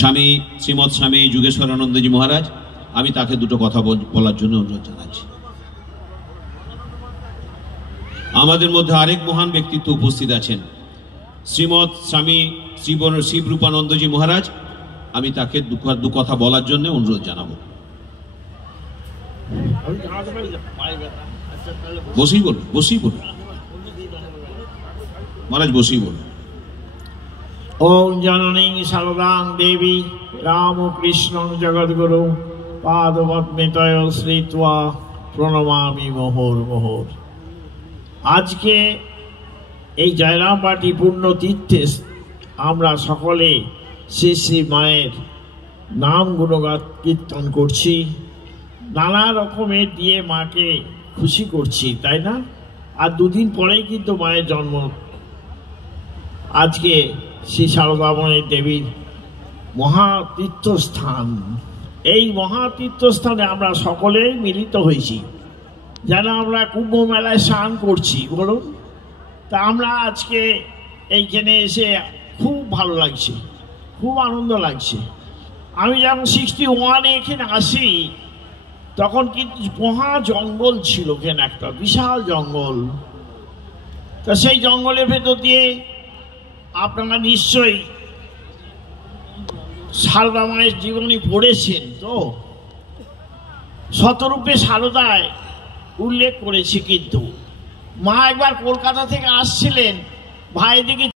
স্বামী শ্রীমৎ স্বামী যুগেশ্বরানন্দজি মহারাজ, আমি তাকে দুটো কথা বলার জন্য অনুরোধ জানাচ্ছি। আমাদের মধ্যে আরেক মহান ব্যক্তিত্ব উপস্থিত আছেন, শ্রীমৎ স্বামী শিবরূপানন্দজি মহারাজ, আমি তাকে দু কথা বলার জন্য অনুরোধ জানাবো। বসেই বলুন, বসেই বলুন মহারাজ, বসেই বলুন। ওম জননী শারদাং দেবী রামকৃষ্ণ জগদ্গুরু পাদপদ্মে শ্রীত্বা প্রণমামি মোহর। আজকে এই জয়রামবাটি পুণ্যতীর্থে আমরা সকলে শ্রী শ্রী মায়ের নাম গুণগান কীর্তন করছি, নানা রকমের দিয়ে মাকে খুশি করছি, তাই না? আর দুদিন পরেই কিন্তু মায়ের জন্ম। আজকে শ্রী শারদাময়ী দেবীর মহাতীর্থস্থান, এই মহাতীর্থস্থানে আমরা সকলেই মিলিত হয়েছি, যেন আমরা কুম্ভ মেলায় স্নান করছি, বলুন। তা আমরা আজকে এইখানে এসে খুব ভালো লাগছে, খুব আনন্দ লাগছে। আমি যখন 61 এখানে আসি তখন কিন্তু মহা জঙ্গল ছিল, এখানে একটা বিশাল জঙ্গল। তা সেই জঙ্গলের ভেতর দিয়ে আপনারা নিশ্চয়ই সারদা মায়ের জীবনী পড়েছেন, তো শতরূপে সারদায় উল্লেখ করেছি। কিন্তু মা একবার কলকাতা থেকে আসছিলেন, ভাই দিকে